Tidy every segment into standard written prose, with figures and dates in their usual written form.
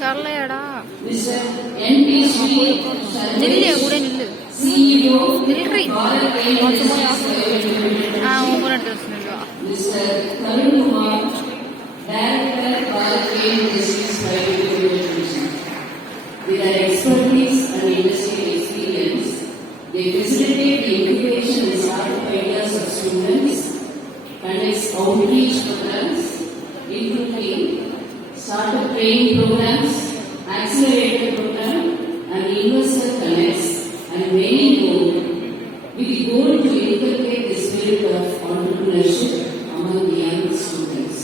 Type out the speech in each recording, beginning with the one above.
ചർലയടാ നില്ല് കൂടെ നില്ല് മിലിറ്ററി ആ ഓപ്പറെടുത്ത് വെച്ചിട്ടുണ്ടോ With their expertise and industry experience, they facilitate the incubation and startup ideas of students, conduct outreach programs, including startup training programs, accelerator program, and investor connects, and many more, with the goal to inculcate the spirit of entrepreneurship among the young students.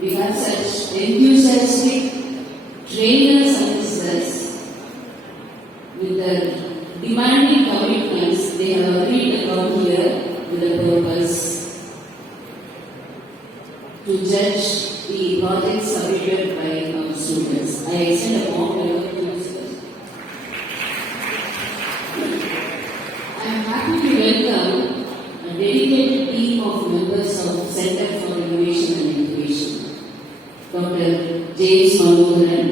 We have such enthusiastic trainers and visitors. With their demanding commitments, they have agreed to come here with a purpose to judge the projects submitted by our students. I extend a warm welcome to visitors. I am happy to welcome a dedicated team of members of Center for Innovation and Incubation. Dr. James Manoharan,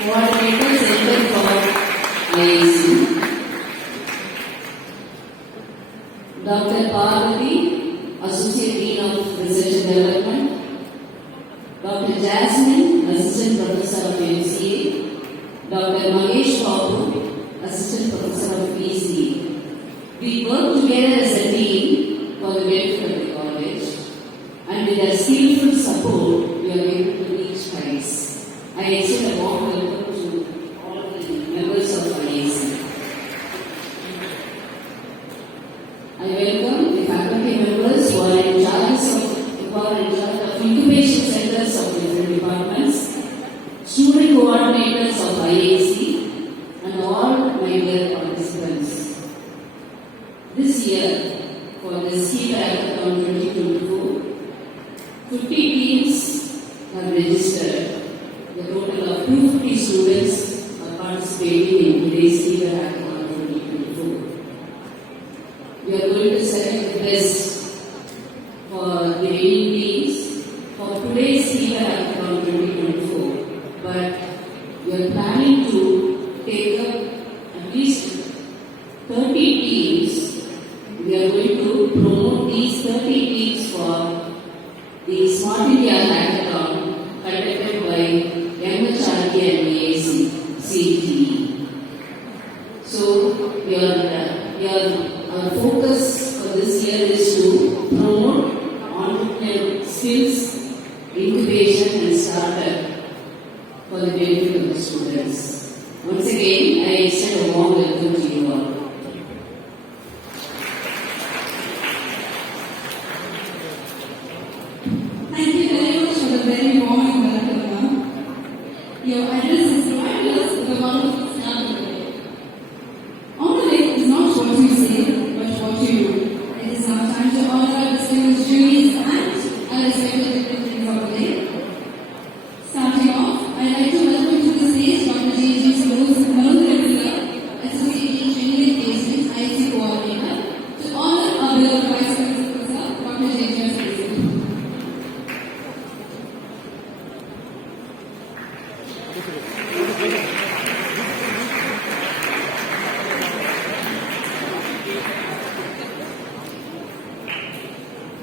Coordinator Center for IIC. Dr. Parvati, Associate Dean of Research and Development. Dr. Jasmine, Assistant Professor of MCA. Dr. Mahesh Babu, Assistant Professor of PCA. We work together as a team for the benefit of the college, and with their skillful support, we are able to reach heights. I extend a warm welcome to all of the members of IIC. I welcome the faculty members who are in charge of incubation centers of different departments, student coordinators of IIC, and all my dear participants. This year, for the CPAC 2024, 50 teams have registered. The total of 250 students are participating in today's CPAC 2024. We are going to select the best for the remaining teams for today's CPAC 2024. But we are planning to take up at least 30 teams. We are going to promote these 30 teams for the Smart India Hackathon conducted by MHRD and AIC CTE. So our focus for this year is to promote entrepreneurial skills, incubation and startup for the benefit of the students. Once again, I extend a warm welcome to you all. Thank you very much for the very warm welcome, ma'am. Your address is right as the one of the start of the day. On the day is not what you say, but what you do. It is now time to honor our distinguished juries and our respected dignitaries of the day. Starting off, I'd like to welcome to the stage Dr. J.G. Manoharan, Associate Dean Training and Engagement, IIC Coordinator, to honor our beloved Vice Principal, Sir, Dr. J.J.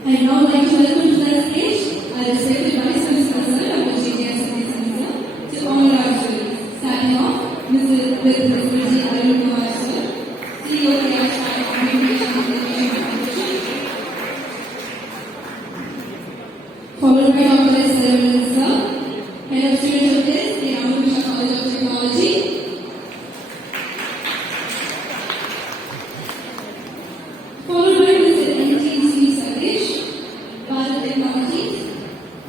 I'd now like to welcome to the stage our respected Vice Principal, Sir, Dr. J.J. Sir, to honor our jury. Starting off, Mr. G. Arun Kumar, Sir, CEO of the Communication and Education Foundation, followed by Dr. S. Saravanan, Sir, Head of Student Affairs, the Ramakrishna College of Technology, followed by Mr. N.T.C. Satish, Bharat Technologies,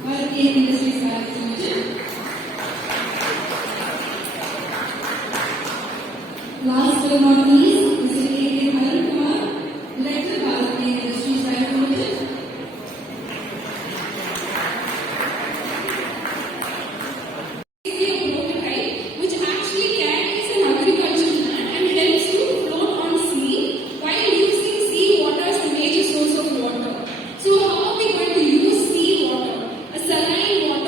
Bharat Industries Private Limited. Last but not least, Mr. A.K. Arun Kumar, Director, Bharat Industries Private Limited. Which actually carries an agricultural plant and helps you float on sea while using sea water as a major source of water. So how are we going to use sea water, a saline water?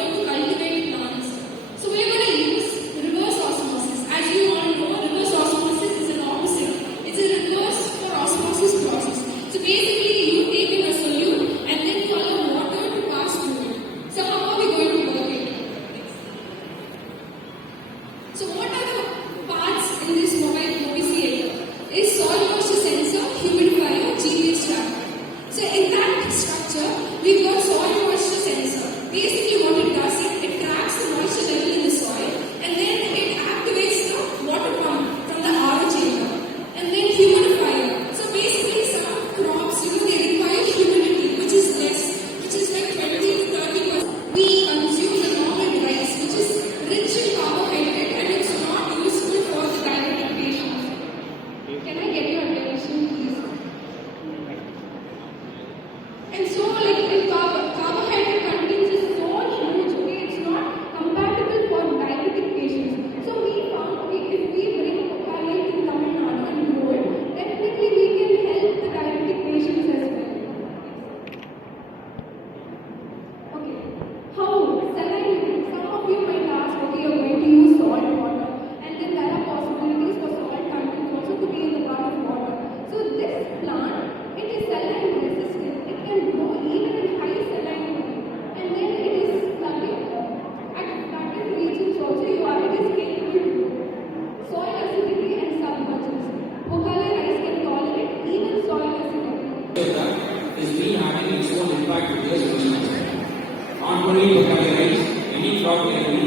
what will be?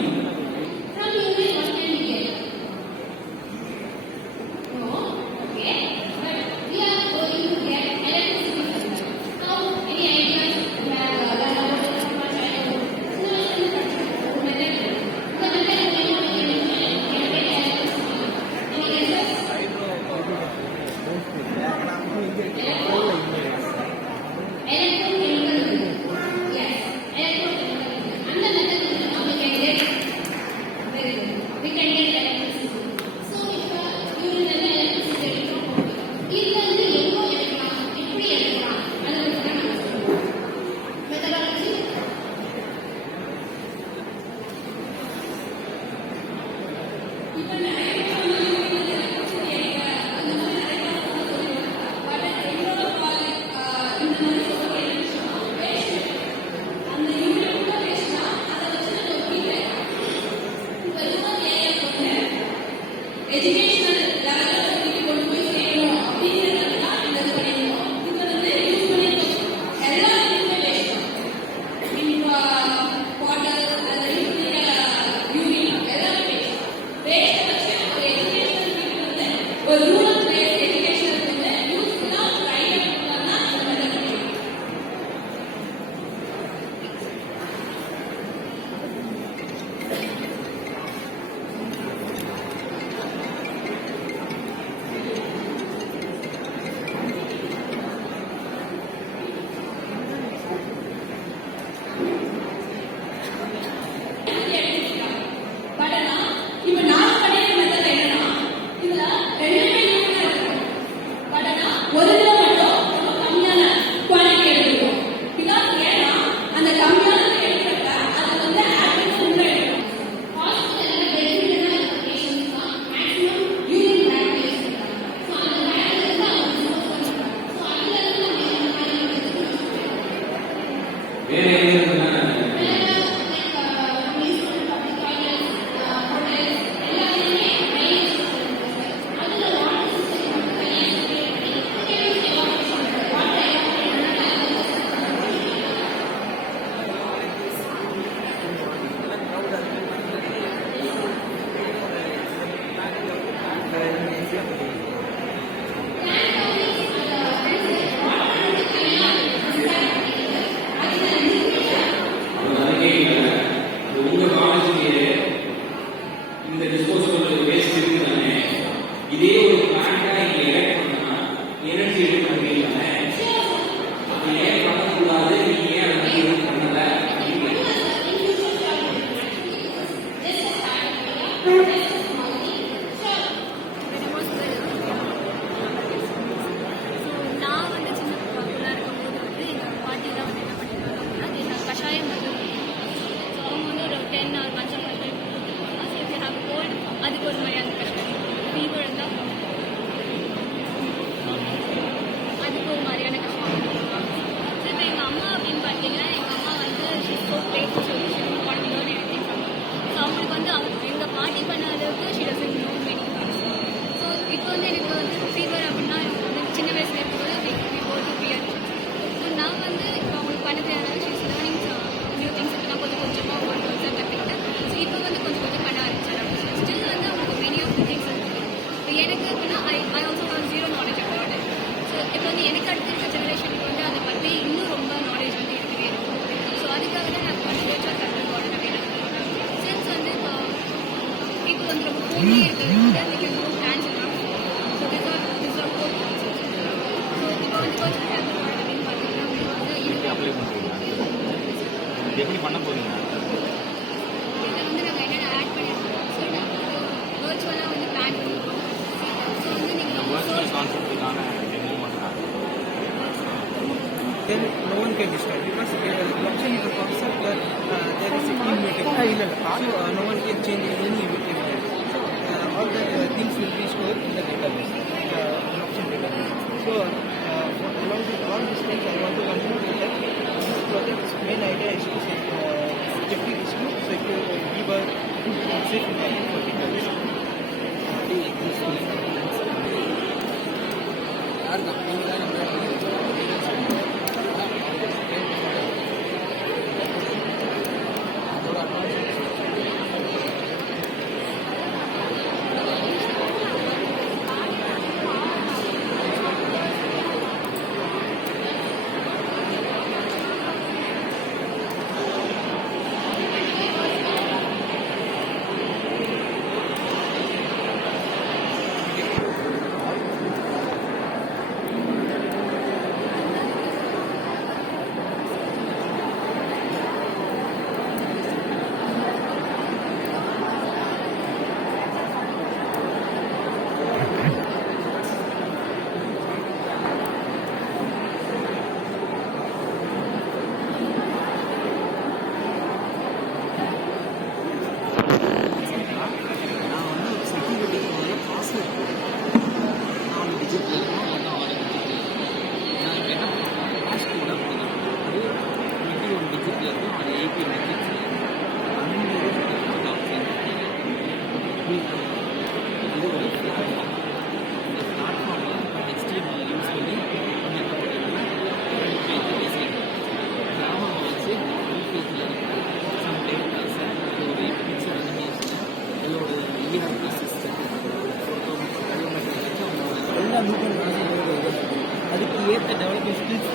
From human, what can we get? No, okay. But we are going to get electricity from that. How? Any ideas? The educational level கொண்டு போய் சேர்க்கணும் அப்படிங்கிறதுனால இந்த இது பண்ணிருக்கோம். இது வந்து யூஸ் பண்ணிருக்கோம். எல்லா இதுமே வேஸ்ட். இப்போ வாட்டர் அந்த யூரின் எல்லாமே வேஸ்ட். வேஸ்ட் வச்சு ஒரு எஜுகேஷனல் வந்து ஒரு ரூரல் பேஸ்ட் எஜுகேஷனல் வந்து யூஸ்ஃபுல்லா ட்ரை பண்ணா இந்த மெத்தட் கிடைக்கும். பட் ஆனா இப்ப நான் படிக்கிற மெத்தட் என்னன்னா இதுல ரெண்டுமே ஈக்குவலா இருக்கும். பட் ஆனா ஒரு இதுல மட்டும் ரொம்ப கம்மியான குவாலிட்டி எடுத்துக்கும். பிகாஸ் ஏன்னா அந்த கம்மியானது எடுக்கிறப்ப அது வந்து ஆக்டிவ் உள்ள எடுக்கும். ஹாஸ்பிட்டல்ல ரெகுலரா பேஷண்ட்ஸ் தான் மேக்ஸிமம் யூரின் பேக் யூஸ் பண்றாங்க. சோ அந்த பேக்ல இருந்து அவங்க யூஸ் பண்றாங்க. சோ அதுல இருந்து நம்ம இந்த மாதிரி வேற எங்க இருக்குன்னா உங்க காலேஜ்லயே இந்த டிஸ்போசபிள் வேஸ்ட் இருக்குதானே, இதே ஒரு பிளான்டா நீங்க எலக்ட் பண்ணா எனர்ஜி எடுக்க முடியல. அப்ப ஏன் பண்ணக்கூடாது? நீங்க ஏன் அதை யூஸ் பண்ணல? நான் வந்து சின்ன பிள்ளை இருக்கும்போது வந்து எங்கள் பாட்டி தான் வந்து என்ன பண்ணிருக்காங்க அப்படின்னா கஷாயம் வந்து ஸோ அவங்க வந்து ஒரு 10 ஆர் மஞ்சள் வந்து கொடுத்துருப்பாங்க. ஸோ இப்போ நாங்கள் கோல்டு அதுக்கு ஒரு மாதிரி அந்த கஷாயம் ஃபீவர் இருந்தால் அதுக்கு ஒரு மாதிரியான கஷாயம் கொடுத்துருப்பாங்க. ஸோ இப்போ எங்கள் அம்மா அப்படின்னு பார்த்தீங்கன்னா எங்கள் அம்மா வந்து ஷீஸ் ஸோ பிளேட் சொல்யூஷன் குழந்தையோட எனக்கு ஸோ அவங்களுக்கு வந்து எங்கள் பாட்டி பண்ண அளவுக்கு she doesn't know many. So இப்போ வந்து எனக்கு வந்து ஃபீவர் அப்படின்னா எனக்கு வந்து சின்ன வயசுல இருக்கும்போது கோ டு பியர். ஸோ நான் வந்து இப்போ அவங்களுக்கு பண்ண தேவையான ஷீஸ் லேர்னிங் நியூ திங்ஸ் நான் கொஞ்சம் கொஞ்சமாக ஒன் தான் கற்றுக்கிட்டேன். ஸோ இப்போ வந்து கொஞ்சம் கொஞ்சம் பண்ண ஆரம்பிச்சேன். ஸ்டில் வந்து அவங்களுக்கு மெனி ஆஃப் த திங்ஸ் இருக்குது. இப்போ எனக்கு அப்படின்னா I also have zero knowledge about it. So இப்போ வந்து எனக்கு அடுத்த இருக்க ஜெனரேஷனுக்கு வந்து அதை பற்றி இன்னும் ரொம்ப நாலேஜ் வந்து இருக்கவே இருக்கும். ஸோ அதுக்காக தான் நான் கான்சன்ட்ரேட்டாக கற்றுக்கோட அப்படின்னு சின்ஸ் வந்து இப்போ people வந்து ரொம்ப ஹோம்லி இருக்கிறது they can grow plants in our home. So these are core concepts. So இப்போ வந்து கொஞ்சம் ஹெல்த் ப்ராடக்ட் அப்படின்னு பார்த்தீங்கன்னா உங்களுக்கு வந்து எப்படி அப்ளை பண்ணுறீங்க? இது எப்படி பண்ண போறீங்க? இதை வந்து நாங்கள் என்னென்ன ஆட் பண்ணியிருக்கோம். ஸோ வர்ச்சுவலாக வந்து பிளான் பண்ணியிருக்கோம். ஸோ வந்து நீங்கள் வர்ச்சுவல் கான்செப்டுக்கான டெமோ மட்டும் then no one can destroy because blockchain is a concept where there is immutable. So no one can change any immutable. So all the things will be stored in the database, blockchain database. So along with all these things, I want to conclude that this project's main idea is to objective is to secure give a good and safe environment for people. அதோட நூக்கன் காசு அதுக்கு ஏற்ற development skills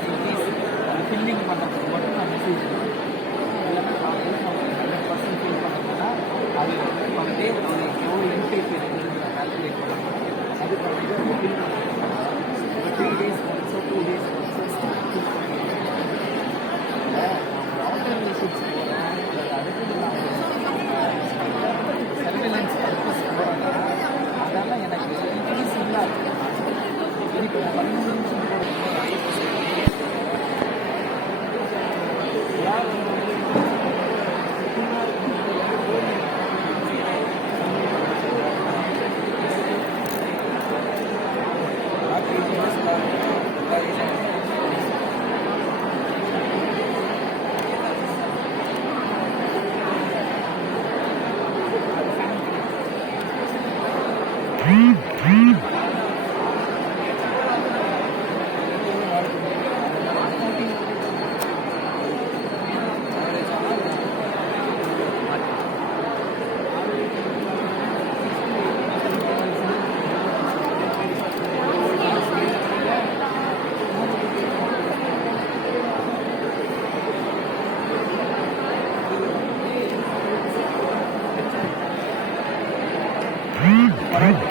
skills filling பண்ணுறதுக்கு மட்டும் நான் மெசேஜ் இல்லைன்னா காலையில் நம்ம 100% ஃபில் பண்ணோம்னா அது பர் டே எவ்வளோ இன்டேக் இருக்குதுன்னு நான் கால்குலேட் பண்ணணும் அதுக்கு வந்து ஃபில் பண்ணுறேன் 3 days ஒன்ஸோ 2 days ஒன்ஸோ ஃபில் பண்ணிடுறேன் ஆல்டர்னேட்டிவ்ஸ் போகிறேன் அதுக்கு சர்வேலன்ஸ் பர்பஸ் போகிறேன்னா அதெல்லாம் எனக்கு ஈஸியாக இருக்கும் இப்போ 15 நிமிஷம் All right.